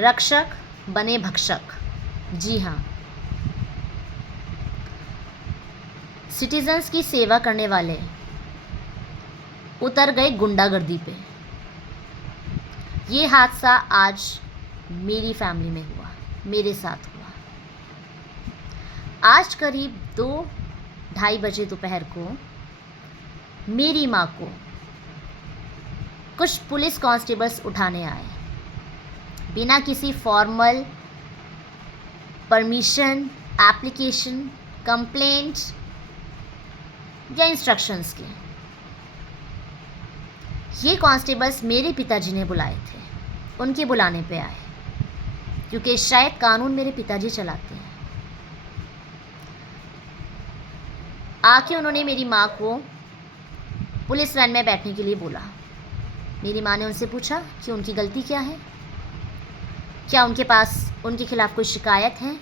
रक्षक बने भक्षक। जी हाँ, सिटीजन्स की सेवा करने वाले उतर गए गुंडागर्दी पे। ये हादसा आज मेरी फैमिली में हुआ, मेरे साथ हुआ। आज करीब 2-2:30 बजे दोपहर को मेरी माँ को कुछ पुलिस कांस्टेबल्स उठाने आए, बिना किसी फॉर्मल परमिशन, एप्लीकेशन, कंप्लेंट या इंस्ट्रक्शंस के। ये कांस्टेबल्स मेरे पिताजी ने बुलाए थे, उनके बुलाने पे आए, क्योंकि शायद कानून मेरे पिताजी चलाते हैं। आके उन्होंने मेरी माँ को पुलिस वैन में बैठने के लिए बोला। मेरी माँ ने उनसे पूछा कि उनकी गलती क्या है, क्या उनके पास उनके खिलाफ़ कोई शिकायत है,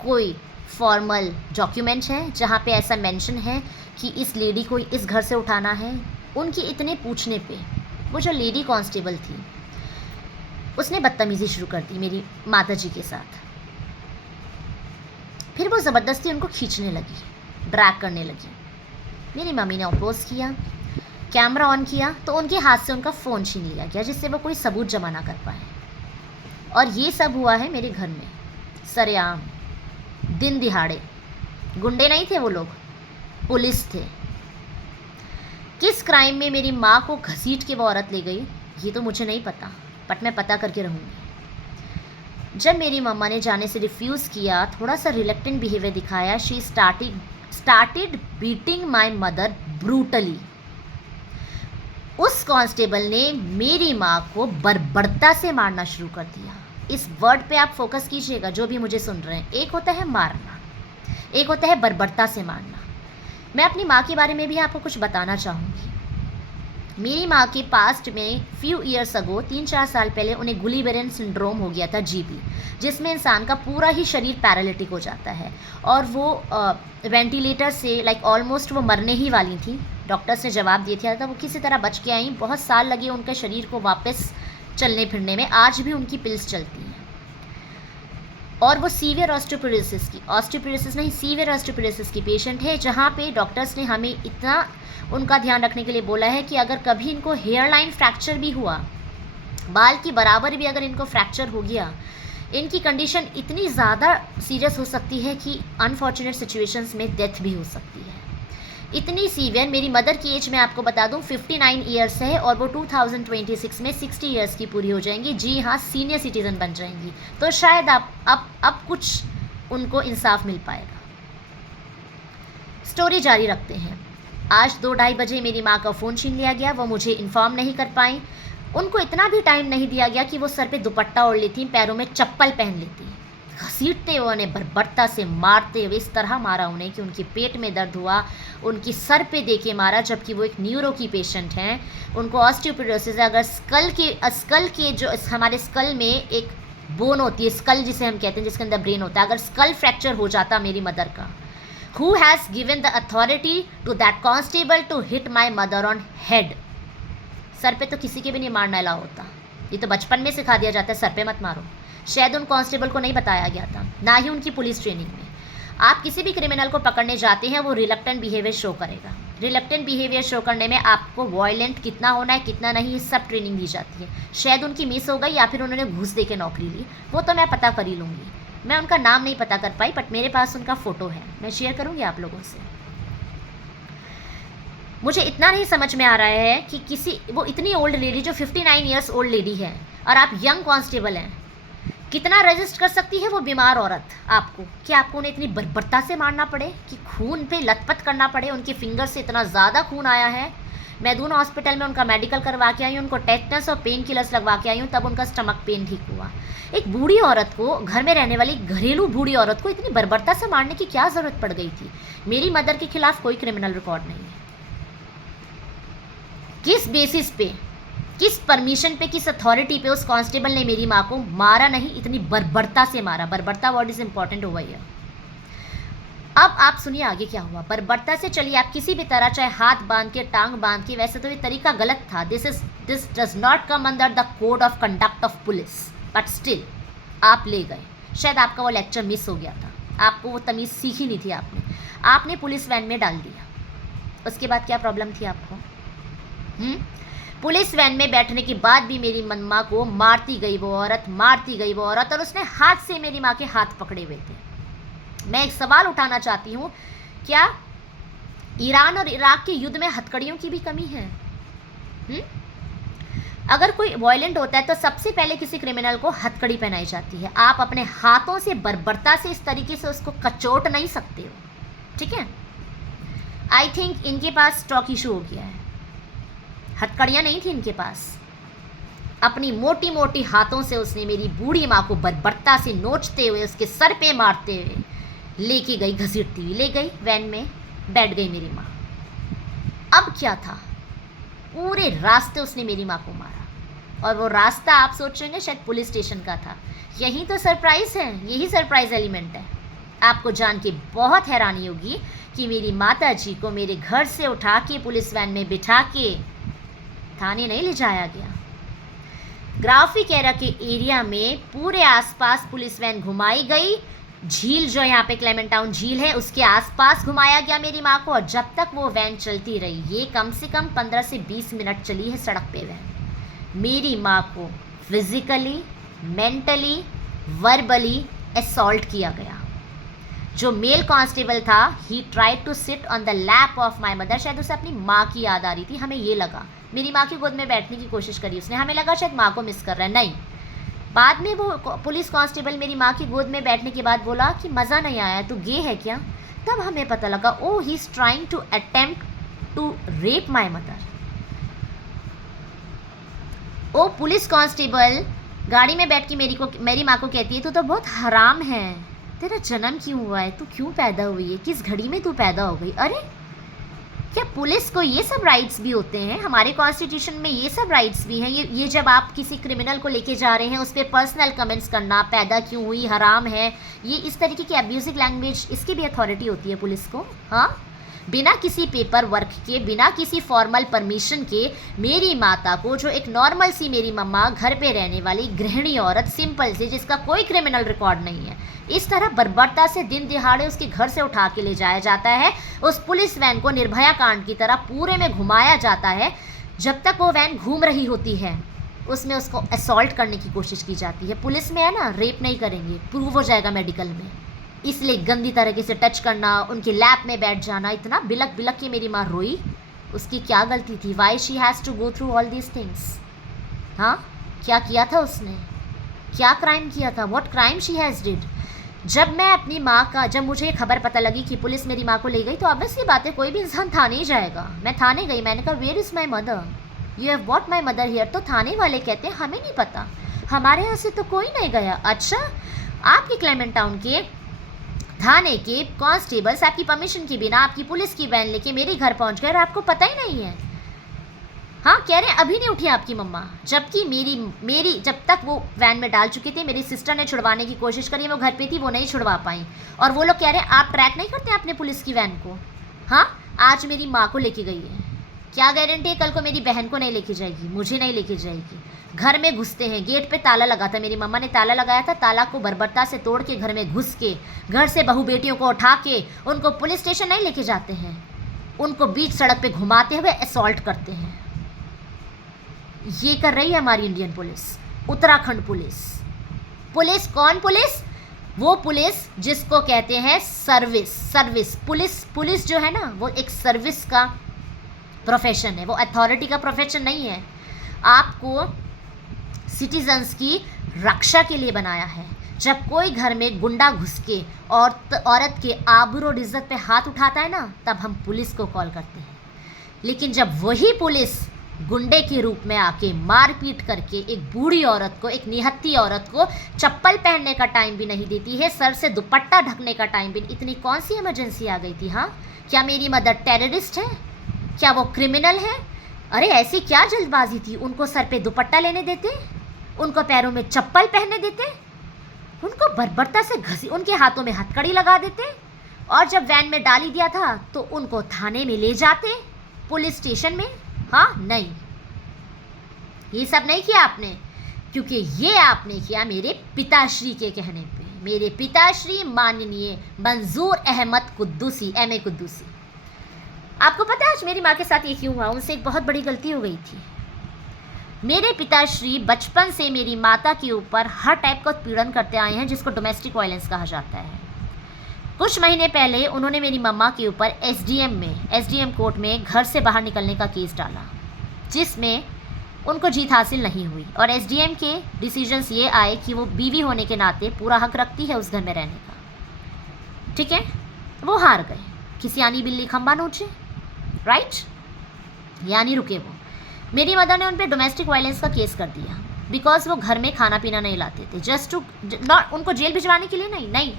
कोई फॉर्मल डॉक्यूमेंट है जहाँ पे ऐसा मेंशन है कि इस लेडी को इस घर से उठाना है। उनके इतने पूछने पे वो जो लेडी कांस्टेबल थी उसने बदतमीज़ी शुरू कर दी मेरी माताजी के साथ। फिर वो ज़बरदस्ती उनको खींचने लगी, ड्रैग करने लगी। मेरी मम्मी ने अपोज किया, कैमरा ऑन किया तो उनके हाथ से उनका फ़ोन छीन लिया गया, जिससे वो कोई सबूत जमा ना कर पाए। और ये सब हुआ है मेरे घर में, सरेआम, दिन दिहाड़े। गुंडे नहीं थे वो लोग, पुलिस थे। किस क्राइम में मेरी माँ को घसीट के वो औरत ले गई ये तो मुझे नहीं पता, बट मैं पता करके रहूँगी। जब मेरी मम्मा ने जाने से रिफ्यूज़ किया, थोड़ा सा रिलेक्टेंट बिहेवियर दिखाया, she started beating my mother brutally. उस कांस्टेबल ने मेरी माँ को बर्बरता से मारना शुरू कर दिया। इस वर्ड पे आप फोकस कीजिएगा, जो भी मुझे सुन रहे हैं। एक होता है मारना, एक होता है बर्बरता से मारना। मैं अपनी माँ के बारे में भी आपको कुछ बताना चाहूँगी। मेरी माँ के पास्ट में फ्यू ईयर्स अगो, 3-4 साल पहले, उन्हें गुलीबेरन सिंड्रोम हो गया था, जीबी, जिसमें इंसान का पूरा ही शरीर पैरालिटिक हो जाता है और वो वेंटिलेटर से ऑलमोस्ट वो मरने ही वाली थी। डॉक्टर्स ने जवाब दिया था, वो किसी तरह बच के आई। बहुत साल लगे उनके शरीर को वापस चलने फिरने में। आज भी उनकी पिल्स चलती हैं और वो सीवियर ऑस्टियोपोरोसिस की पेशेंट है, जहाँ पे डॉक्टर्स ने हमें इतना उनका ध्यान रखने के लिए बोला है कि अगर कभी इनको हेयर लाइन फ्रैक्चर भी हुआ, बाल की बराबर भी अगर इनको फ्रैक्चर हो गया, इनकी कंडीशन इतनी ज़्यादा सीरियस हो सकती है कि अनफॉर्चुनेट सिचुएशंस में डेथ भी हो सकती है। इतनी सीवियर। मेरी मदर की एज मैं आपको बता दूं 59 ईयर्स है और वो 2026 में 60 ईयर्स की पूरी हो जाएंगी। जी हाँ, सीनियर सिटीज़न बन जाएंगी। तो शायद अब कुछ उनको इंसाफ मिल पाएगा। स्टोरी जारी रखते हैं। आज 2-2:30 बजे मेरी माँ का फ़ोन छीन लिया गया। वो मुझे इन्फॉर्म नहीं कर पाई। उनको इतना भी टाइम नहीं दिया गया कि वो सर पे दुपट्टा ओढ़ लेती, पैरों में चप्पल पहन लेती। घसीटते हुए उन्हें बर्बरता से मारते हुए इस तरह मारा उन्हें कि उनके पेट में दर्द हुआ, उनकी सर पे देके मारा, जबकि वो एक न्यूरो की पेशेंट हैं। उनको ऑस्टियोपोरोसिस है। अगर स्कल के जो हमारे स्कल में एक बोन होती है, स्कल जिसे हम कहते हैं, जिसके अंदर ब्रेन होता है, अगर स्कल फ्रैक्चर हो जाता मेरी मदर का, who has given the authority to that constable to hit my mother on head. सर पे तो किसी के भी नहीं मारना अलाउ होता, ये तो बचपन में सिखा दिया जाता है, सर पे मत मारो। शायद उन कांस्टेबल को नहीं बताया गया था, ना ही उनकी पुलिस ट्रेनिंग में। आप किसी भी क्रिमिनल को पकड़ने जाते हैं, वो रिलक्टेंट बिहेवियर शो करेगा। रिलक्टेंट बिहेवियर शो करने में आपको वॉयलेंट कितना होना है, कितना नहीं, ये सब ट्रेनिंग दी जाती है। शायद उनकी मिस हो गई या फिर उन्होंने घूस दे के नौकरी ली, वो तो मैं पता कर ही लूँगी। मैं उनका नाम नहीं पता कर पाई, बट मेरे पास उनका फ़ोटो है, मैं शेयर करूँगी आप लोगों से। मुझे इतना नहीं समझ में आ रहा है कि वो इतनी ओल्ड लेडी जो 59 ईयर्स ओल्ड लेडी है और आप यंग कांस्टेबल हैं, कितना रेजिस्ट कर सकती है वो बीमार औरत आपको, कि आपको उन्हें इतनी बर्बरता से मारना पड़े, कि खून पे लथपथ करना पड़े। उनके फिंगर से इतना ज़्यादा खून आया है। मैं दून हॉस्पिटल में उनका मेडिकल करवा के आई हूँ, उनको टेटनस और पेन किलर्स लगवा के आई हूँ, तब उनका स्टमक पेन ठीक हुआ। एक बूढ़ी औरत को, घर में रहने वाली घरेलू बूढ़ी औरत को इतनी बर्बरता से मारने की क्या ज़रूरत पड़ गई थी। मेरी मदर के खिलाफ कोई क्रिमिनल रिकॉर्ड नहीं है। किस बेसिस पे, किस परमिशन पे, किस अथॉरिटी पे उस कांस्टेबल ने मेरी माँ को मारा नहीं, इतनी बर्बरता से मारा। बर्बरता वर्ड इज इंपॉर्टेंट हुआ है। अब आप सुनिए आगे क्या हुआ। बर्बरता से चलिए आप किसी भी तरह, चाहे हाथ बांध के, टांग बांध के, वैसे तो ये तरीका गलत था। This does not come under the code of conduct of police. But still आप ले गए। शायद आपका वो लेक्चर मिस हो गया था, आपको वो तमीज़ सीखी नहीं थी आपने पुलिस वैन में डाल दिया। उसके बाद क्या प्रॉब्लम थी आपको? पुलिस वैन में बैठने के बाद भी मेरी मम्मा को मारती गई वो औरत, और उसने हाथ से मेरी माँ के हाथ पकड़े हुए थे। मैं एक सवाल उठाना चाहती हूँ, क्या ईरान और इराक के युद्ध में हथकड़ियों की भी कमी है? अगर कोई वायलेंट होता है तो सबसे पहले किसी क्रिमिनल को हथकड़ी पहनाई जाती है। आप अपने हाथों से बर्बरता से इस तरीके से उसको कचोट नहीं सकते हो, ठीक है? आई थिंक इनके पास स्टॉक इशू हो गया है, हथकड़ियाँ नहीं थी इनके पास। अपनी मोटी मोटी हाथों से उसने मेरी बूढ़ी माँ को बर्बरता से नोचते हुए, उसके सर पे मारते हुए लेके गई, घसीटती हुई ले गई, वैन में बैठ गई मेरी माँ। अब क्या था? पूरे रास्ते उसने मेरी माँ को मारा, और वो रास्ता आप सोचेंगे शायद पुलिस स्टेशन का था। यही तो सरप्राइज़ है, यही सरप्राइज एलिमेंट है। आपको जान के बहुत हैरानी होगी कि मेरी माता जी को मेरे घर से उठा के पुलिस वैन में बिठा के थाने नहीं ले जाया गया। ग्राफिकेरा के एरिया में पूरे आसपास पुलिस वैन घुमाई गई। झील जो यहाँ पे क्लेमेंट टाउन झील है उसके आसपास घुमाया गया मेरी माँ को, और जब तक वो वैन चलती रही, ये कम से कम 15 से 20 मिनट चली है सड़क पे वैन, मेरी माँ को फिजिकली, मेंटली, वर्बली असॉल्ट किया गया। जो मेल कांस्टेबल था, he tried to sit on the lap of my mother. शायद उसे अपनी माँ की याद आ रही थी, हमें ये लगा। मेरी माँ की गोद में बैठने की कोशिश करी उसने, हमें लगा शायद माँ को मिस कर रहा है। नहीं, बाद में वो पुलिस कांस्टेबल मेरी माँ की गोद में बैठने के बाद बोला कि मज़ा नहीं आया, तू गे है क्या? तब हमें पता लगा, oh he is trying to attempt to rape my mother. ओ पुलिस कांस्टेबल गाड़ी में बैठ के मेरी माँ को कहती है, तू तो बहुत हराम है, तेरा जन्म क्यों हुआ है, तू क्यों पैदा हुई है, किस घड़ी में तू पैदा हो गई? अरे क्या पुलिस को ये सब राइट्स भी होते हैं? हमारे कॉन्स्टिट्यूशन में ये सब राइट्स भी हैं। ये जब आप किसी क्रिमिनल को लेके जा रहे हैं, उस पर पर्सनल कमेंट्स करना, पैदा क्यों हुई, हराम है, ये इस तरीके की अब्यूजिव लैंग्वेज, इसकी भी अथॉरिटी होती है पुलिस को। हाँ, बिना किसी पेपर वर्क के, बिना किसी फॉर्मल परमिशन के मेरी माता को, जो एक नॉर्मल सी मेरी मम्मा, घर पे रहने वाली गृहिणी औरत, सिंपल सी, जिसका कोई क्रिमिनल रिकॉर्ड नहीं है, इस तरह बर्बरता से दिन दिहाड़े उसके घर से उठा के ले जाया जाता है। उस पुलिस वैन को निर्भया कांड की तरह पूरे में घुमाया जाता है। जब तक वो वैन घूम रही होती है उसमें उसको असॉल्ट करने की कोशिश की जाती है। पुलिस में है ना, रेप नहीं करेंगे, प्रूव हो जाएगा मेडिकल में, इसलिए गंदी तरीके से टच करना, उनके लैप में बैठ जाना। इतना बिलक बिलक के मेरी माँ रोई। उसकी क्या गलती थी? Why she has to go through all these things? हाँ, क्या किया था उसने? क्या क्राइम किया था? What crime she has did? जब मुझे ये खबर पता लगी कि पुलिस मेरी माँ को ले गई, तो ऑब्वियसली बात है, कोई भी इंसान थाने ही जाएगा। मैं थाने गई, मैंने कहा where is my mother, you have bought my mother here. तो थाने वाले कहते हैं हमें नहीं पता, हमारे यहाँ से तो कोई नहीं गया। अच्छा, आपके क्लेमेंट टाउन के थाने के कांस्टेबल्स आपकी परमिशन के बिना आपकी पुलिस की वैन लेके मेरे घर पहुंच गए और आपको पता ही नहीं है? हाँ, कह रहे हैं अभी नहीं उठी आपकी मम्मा, जबकि मेरी जब तक वो वैन में डाल चुकी थी, मेरी सिस्टर ने छुड़वाने की कोशिश करी, वो घर पे थी, वो नहीं छुड़वा पाई। और वो लोग कह रहे हैं आप ट्रैक नहीं करते अपने पुलिस की वैन को। हाँ, आज मेरी माँ को लेके गई है, क्या गारंटी है कल को मेरी बहन को नहीं लेके जाएगी, मुझे नहीं लेके जाएगी? घर में घुसते हैं, गेट पे ताला लगा था, मेरी मम्मा ने ताला लगाया था, ताला को बर्बरता से तोड़ के घर में घुस के, घर से बहू बेटियों को उठा के उनको पुलिस स्टेशन नहीं लेके जाते हैं, उनको बीच सड़क पे घुमाते हुए असॉल्ट करते हैं। ये कर रही है हमारी Indian police, Uttarakhand police. Police कौन पुलिस? वो पुलिस जिसको कहते हैं सर्विस पुलिस जो है ना, वो एक सर्विस का प्रोफेशन है, वो अथॉरिटी का प्रोफेशन नहीं है। आपको सिटीजन्स की रक्षा के लिए बनाया है। जब कोई घर में गुंडा घुस के औरत के आबरू और इज्जत पे हाथ उठाता है ना, तब हम पुलिस को कॉल करते हैं। लेकिन जब वही पुलिस गुंडे के रूप में आके मारपीट करके एक बूढ़ी औरत को, एक निहत्थी औरत को चप्पल पहनने का टाइम भी नहीं देती है, सर से दुपट्टा ढकने का टाइम भी, इतनी कौन सी इमरजेंसी आ गई थी? हाँ, क्या मेरी मदर टेररिस्ट है? क्या वो क्रिमिनल है? अरे ऐसी क्या जल्दबाजी थी? उनको सर पे दुपट्टा लेने देते, उनको पैरों में चप्पल पहनने देते, उनको बर्बरता से घसी, उनके हाथों में हथकड़ी लगा देते, और जब वैन में डाली दिया था तो उनको थाने में ले जाते, पुलिस स्टेशन में। हाँ, नहीं, ये सब नहीं किया आपने। क्योंकि ये आपने किया मेरे पिताश्री के कहने पे, मेरे पिताश्री माननीय मंजूर अहमद कुद्दूसी, एम.ए. कुद्दूसी। आपको पता है आज मेरी माँ के साथ ये क्यों हुआ? उनसे एक बहुत बड़ी गलती हो गई थी। मेरे पिताश्री बचपन से मेरी माता के ऊपर हर टाइप का उत्पीड़न करते आए हैं, जिसको डोमेस्टिक वायलेंस कहा जाता है। कुछ महीने पहले उन्होंने मेरी मम्मा के ऊपर एसडीएम कोर्ट में घर से बाहर निकलने का केस डाला, जिसमें उनको जीत हासिल नहीं हुई और एसडीएम के डिसीजंस ये आए कि वो बीवी होने के नाते पूरा हक रखती है उस घर में रहने का। ठीक है, वो हार गए। किसी आनी बिल्ली खंबा नोचे, राइट? यानी रुके वो। मेरी मदर ने उन पर डोमेस्टिक वायलेंस का केस कर दिया बिकॉज वो घर में खाना पीना नहीं लाते थे। जस्ट टू नॉट, उनको जेल भिजवाने के लिए नहीं,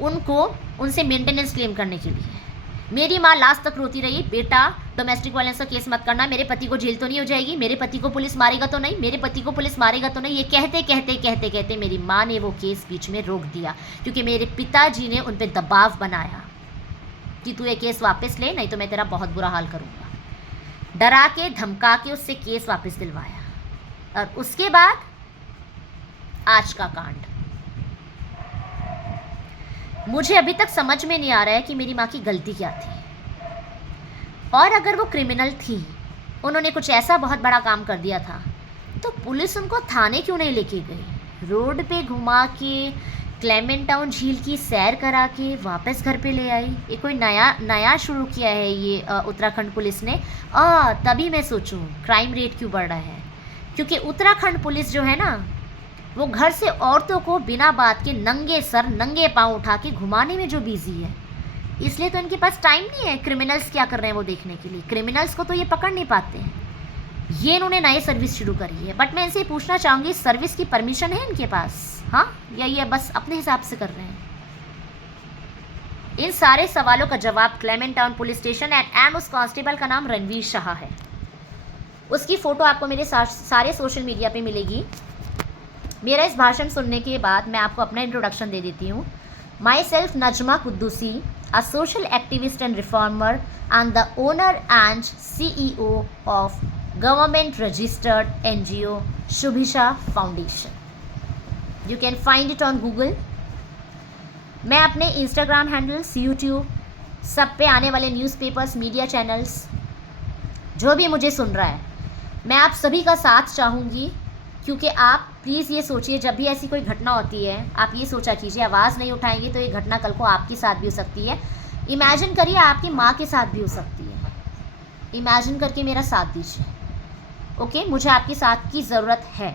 उनको उनसे मेंटेनेंस क्लेम करने के लिए। मेरी माँ लास्ट तक रोती रही, बेटा डोमेस्टिक वायलेंस का केस मत करना, मेरे पति को जेल तो नहीं हो जाएगी, मेरे पति को पुलिस मारेगा तो नहीं, मेरे पति को पुलिस मारेगा तो नहीं। ये कहते कहते कहते कहते मेरी माँ ने वो केस बीच में रोक दिया, क्योंकि मेरे पिताजी ने उन पर दबाव बनाया कि तू ये केस वापस ले, नहीं तो मैं तेरा बहुत बुरा हाल करूँगा। डरा के धमका के उससे केस वापस दिलवाया और उसके बाद आज का कांड। मुझे अभी तक समझ में नहीं आ रहा है कि मेरी माँ की गलती क्या थी, और अगर वो क्रिमिनल थी, उन्होंने कुछ ऐसा बहुत बड़ा काम कर दिया था, तो पुलिस उनको थाने क्यों नहीं लेके गई? रोड पे घुमा के, क्लेमेंट टाउन झील की सैर करा के वापस घर पे ले आई। ये कोई नया शुरू किया है ये उत्तराखंड पुलिस ने। तभी मैं सोचूं क्राइम रेट क्यों बढ़ रहा है, क्योंकि उत्तराखंड पुलिस जो है ना, वो घर से औरतों को बिना बात के नंगे सर नंगे पांव उठा के घुमाने में जो बिजी है, इसलिए तो इनके पास टाइम नहीं है क्रिमिनल्स क्या कर रहे हैं वो देखने के लिए। क्रिमिनल्स को तो ये पकड़ नहीं पाते हैं। ये इन्होंने नई सर्विस शुरू करी है, बट मैं इनसे पूछना चाहूँगी, सर्विस की परमिशन है इनके पास? हाँ, या ये बस अपने हिसाब से कर रहे हैं? इन सारे सवालों का जवाब Clement town police station and उस कांस्टेबल का नाम रणवीर शाह है। उसकी फ़ोटो आपको मेरे सारे सोशल मीडिया पे मिलेगी। मेरा इस भाषण सुनने के बाद मैं आपको अपना इंट्रोडक्शन दे देती हूँ। My self Najma Quddusi, a social activist and reformer and the owner and CEO of government registered NGO Shubhisha Foundation. You can find it on Google. मैं अपने इंस्टाग्राम हैंडल्स, यूट्यूब, सब पे आने वाले न्यूज़पेपर्स, मीडिया चैनल्स, जो भी मुझे सुन रहा है, मैं आप सभी का साथ चाहूँगी, क्योंकि आप प्लीज़ ये सोचिए, जब भी ऐसी कोई घटना होती है, आप ये सोचा कीजिए, आवाज़ नहीं उठाएंगे तो ये घटना कल को आपके साथ भी हो सकती है। इमेजिन करिए आपकी माँ के साथ भी हो सकती है। इमेजिन करके मेरा साथ दीजिए, ओके? मुझे आपके साथ की ज़रूरत है,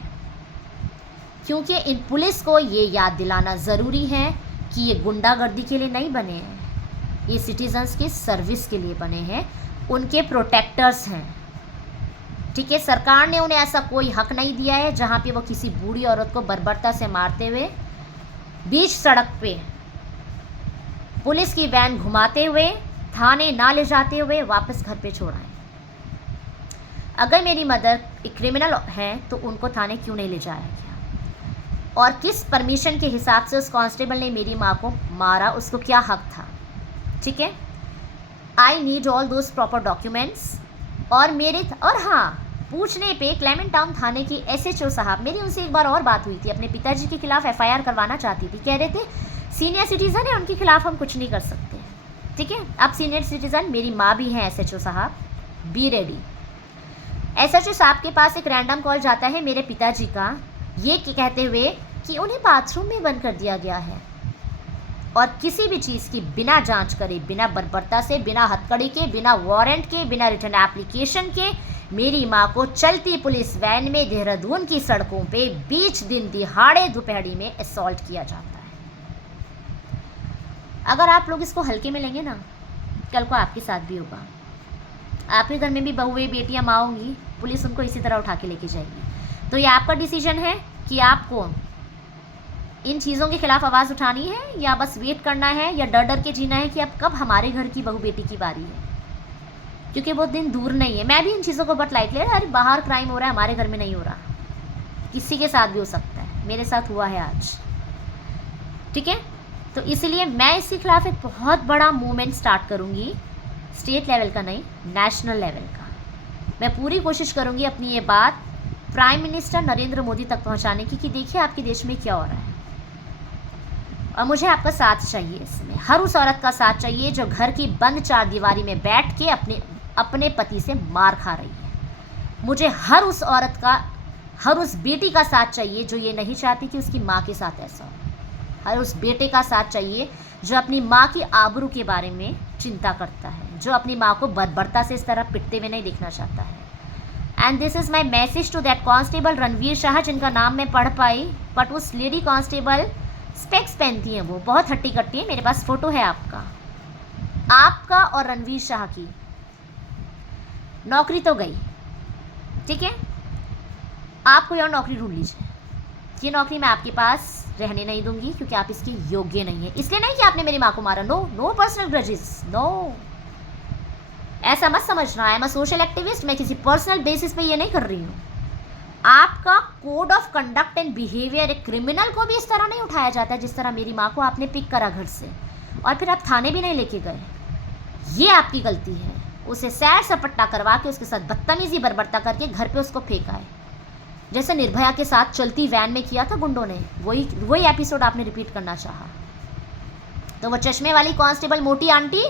क्योंकि इन पुलिस को ये याद दिलाना ज़रूरी है कि ये गुंडागर्दी के लिए नहीं बने हैं, ये सिटीजन्स की सर्विस के लिए बने हैं, उनके प्रोटेक्टर्स हैं। ठीक है, सरकार ने उन्हें ऐसा कोई हक नहीं दिया है जहाँ पे वो किसी बूढ़ी औरत को बर्बरता से मारते हुए बीच सड़क पे पुलिस की वैन घुमाते हुए थाने ना ले जाते हुए वापस घर पे छोड़ाएं। अगर मेरी मदर एक क्रिमिनल है तो उनको थाने क्यों नहीं ले जाया गया, और किस परमिशन के हिसाब से उस कांस्टेबल ने मेरी माँ को मारा, उसको क्या हक था? ठीक है, I need all those proper documents. और हाँ, पूछने पे क्लेमेंट टाउन थाने की SHO साहब, मेरी उनसे एक बार और बात हुई थी, अपने पिताजी के खिलाफ FIR करवाना चाहती थी। कह रहे थे सीनियर सिटीज़न है, उनके खिलाफ हम कुछ नहीं कर सकते। ठीक है, अब सीनियर सिटीज़न मेरी माँ भी हैं, SHO साहब, बी रेडी। SHO साहब के पास एक रैंडम कॉल जाता है मेरे पिताजी का, ये कहते हुए कि उन्हें बाथरूम में बंद कर दिया गया है, और किसी भी चीज़ की बिना जांच करे, बिना बर्बरता से, बिना हथकड़ी के, बिना वारंट के, बिना रिटर्न एप्लीकेशन के मेरी माँ को चलती पुलिस वैन में देहरादून की सड़कों पे बीच दिन दिहाड़े दोपहरी में असॉल्ट किया जाता है। अगर आप लोग इसको हल्के में लेंगे ना, कल को आपके साथ भी होगा। आपके घर में भी बहुएं, बेटियाँ, माँ होंगी, पुलिस उनको इसी तरह उठा के लेके जाएगी। तो ये आपका डिसीजन है कि आपको इन चीज़ों के खिलाफ आवाज़ उठानी है, या बस वेट करना है, या डर डर के जीना है कि अब कब हमारे घर की बहू बेटी की बारी है, क्योंकि वो दिन दूर नहीं है। मैं भी इन चीज़ों को बहुत लाइट ले रहा है। अरे बाहर क्राइम हो रहा है, हमारे घर में नहीं हो रहा, किसी के साथ भी हो सकता है, मेरे साथ हुआ है आज। ठीक है, तो इसलिए मैं इसके खिलाफ एक बहुत बड़ा मूवमेंट स्टार्ट करूँगी, स्टेट लेवल का नहीं, नेशनल लेवल का। मैं पूरी कोशिश करूँगी अपनी ये बात प्राइम मिनिस्टर नरेंद्र मोदी तक पहुंचाने की कि देखिए आपके देश में क्या हो रहा है, और मुझे आपका साथ चाहिए इसमें। हर उस औरत का साथ चाहिए जो घर की बंद चार दीवारी में बैठ के अपने पति से मार खा रही है। मुझे हर उस औरत का, हर उस बेटी का साथ चाहिए जो ये नहीं चाहती कि उसकी माँ के साथ ऐसा हो। हर उस बेटे का साथ चाहिए जो अपनी माँ की आबरू के बारे में चिंता करता है, जो अपनी माँ को बर्बरता से इस तरह पिटते हुए नहीं देखना चाहता है। And this is my message to that constable Ranveer Shah, जिनका नाम मैं पढ़ पाई, बट उस लेडी कांस्टेबल स्पेक्स पहनती हैं, वो बहुत हट्टी कट्टी है। मेरे पास फ़ोटो है आपका और रणवीर शाह की। नौकरी तो गई, ठीक है, आप कोई और नौकरी ढूंढ लीजिए। ये नौकरी मैं आपके पास रहने नहीं दूंगी क्योंकि आप इसके योग्य नहीं है। इसलिए नहीं कि आपने मेरी माँ को मारा, नो पर्सनल ग्रजेस, नो, ऐसा मत समझना। I am a social activist, मैं किसी पर्सनल बेसिस पे ये नहीं कर रही हूँ। आपका code of conduct and behaviour, एक क्रिमिनल को भी इस तरह नहीं उठाया जाता है जिस तरह मेरी माँ को आपने पिक करा घर से और फिर आप थाने भी नहीं लेके गए। ये आपकी गलती है। उसे सैर सपट्टा करवा के उसके साथ बदतमीजी बर्बरता करके घर पे उसको फेंका है, जैसे निर्भया के साथ चलती वैन में किया था गुंडों ने। वही एपिसोड आपने रिपीट करना चाहा। तो वो चश्मे वाली कांस्टेबल मोटी आंटी,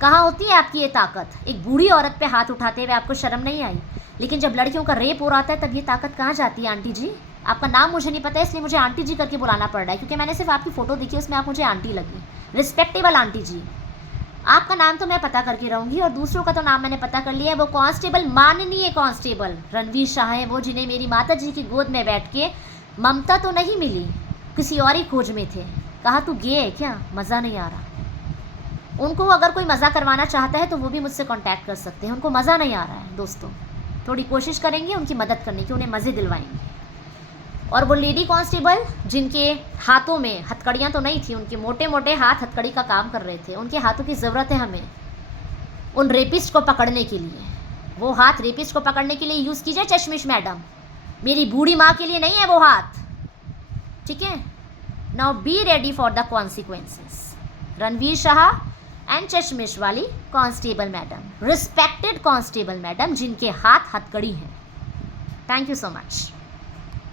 कहाँ होती है आपकी ये ताकत? एक बूढ़ी औरत पे हाथ उठाते हुए आपको शर्म नहीं आई? लेकिन जब लड़कियों का रेप हो रहा था तब ये ताकत कहाँ जाती है आंटी जी? आपका नाम मुझे नहीं पता है इसलिए मुझे आंटी जी करके बुलाना पड़ रहा है, क्योंकि मैंने सिर्फ आपकी फ़ोटो देखी, उसमें आप मुझे आंटी लगी। रिस्पेक्टेबल आंटी जी, आपका नाम तो मैं पता करके रहूँगी और दूसरों का तो नाम मैंने पता कर लिया है। वो कांस्टेबल, माननीय कांस्टेबल रणवीर शाह है वो, जिन्हें मेरी माता जी की गोद में बैठ के ममता तो नहीं मिली, किसी और ही खोज में थे। कहा तू गे है क्या, मज़ा नहीं आ रहा। उनको अगर कोई मज़ा करवाना चाहता है तो वो भी मुझसे कांटेक्ट कर सकते हैं। उनको मज़ा नहीं आ रहा है दोस्तों, थोड़ी कोशिश करेंगे उनकी मदद करने की, उन्हें मज़े दिलवाएंगे। और वो लेडी कांस्टेबल जिनके हाथों में हथकड़ियाँ तो नहीं थी, उनके मोटे मोटे हाथ हथकड़ी का काम कर रहे थे, उनके हाथों की ज़रूरत है हमें उन रेपिस्ट को पकड़ने के लिए। वो हाथ रेपिस्ट को पकड़ने के लिए यूज़ कीजिए चश्मिश मैडम, मेरी बूढ़ी माँ के लिए नहीं है वो हाथ, ठीक है। Now be ready for the consequences. Ranveer Shah and चश्मिश वाली constable madam, respected constable madam जिनके हाथ हथकड़ी हैं। Thank you so much.